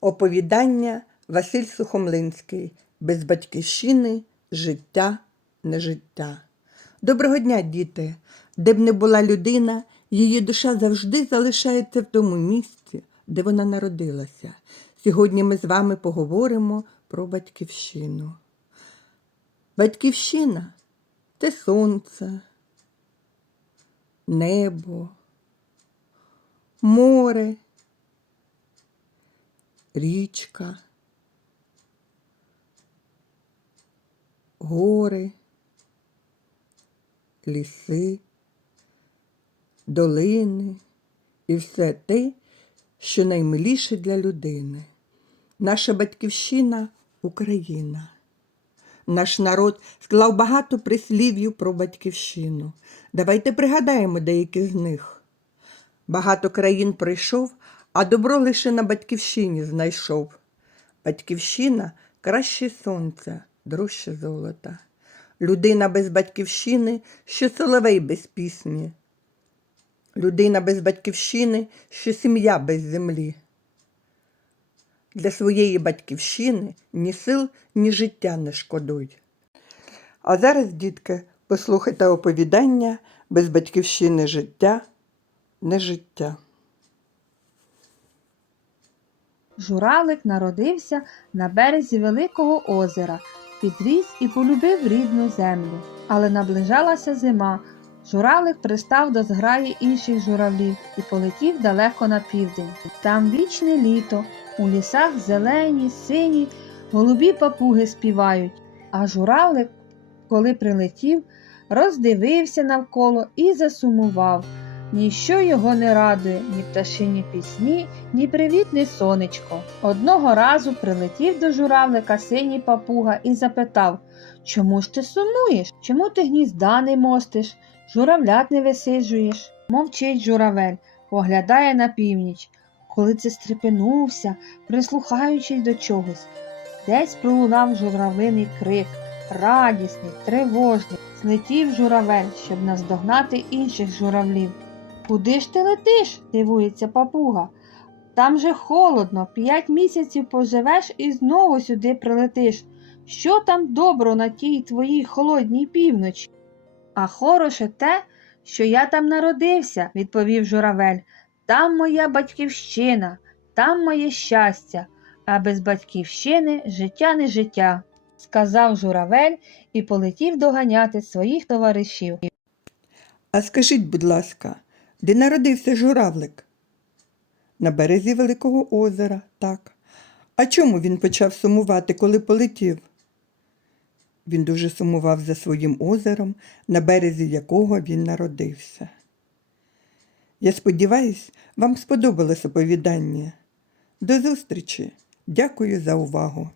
Оповідання Василь Сухомлинський. Без батьківщини життя не життя. Доброго дня, діти! Де б не була людина, її душа завжди залишається в тому місці, де вона народилася. Сьогодні ми з вами поговоримо про батьківщину. Батьківщина це сонце, небо, море, річка, гори, ліси, долини і все те, що наймиліше для людини. Наша батьківщина Україна. Наш народ склав багато прислів'їв про батьківщину. Давайте пригадаємо деякі з них. Багато країн пройшов, а добро лише на батьківщині знайшов. Батьківщина краще сонця, дорожче золота. Людина без батьківщини, що соловей без пісні. Людина без батьківщини, що сім'я без землі. Для своєї батьківщини ні сил, ні життя не шкодуй. А зараз, дітки, послухайте оповідання без батьківщини життя не життя. Журалик народився на березі Великого озера, підріс і полюбив рідну землю. Але наближалася зима. Журалик пристав до зграї інших журавлів і полетів далеко на південь. Там вічне літо, у лісах зелені, сині, голубі папуги співають. А журавлик, коли прилетів, роздивився навколо і засумував. Ніщо його не радує, ні пташині пісні, ні привітне сонечко. Одного разу прилетів до журавлика синій папуга і запитав Чому ж ти сумуєш? Чому ти гнізда не мостиш? Журавлят не висиджуєш? Мовчить журавель, поглядає на північ. Коли це стрепенувся, прислухаючись до чогось, десь пролунав журавлиний крик, радісний, тривожний. Злетів журавель, щоб наздогнати інших журавлів. Куди ж ти летиш? дивується папуга. Там же холодно, п'ять місяців поживеш і знову сюди прилетиш. Що там добро на тій твоїй холодній півночі? А хороше те, що я там народився, відповів журавель. Там моя батьківщина, там моє щастя, а без батьківщини життя не життя, сказав журавель і полетів доганяти своїх товаришів. А скажіть, будь ласка, де народився журавлик? На березі Великого озера, так. А чому він почав сумувати, коли полетів? Він дуже сумував за своїм озером, на березі якого він народився. Я сподіваюсь, вам сподобалось оповідання. До зустрічі. Дякую за увагу.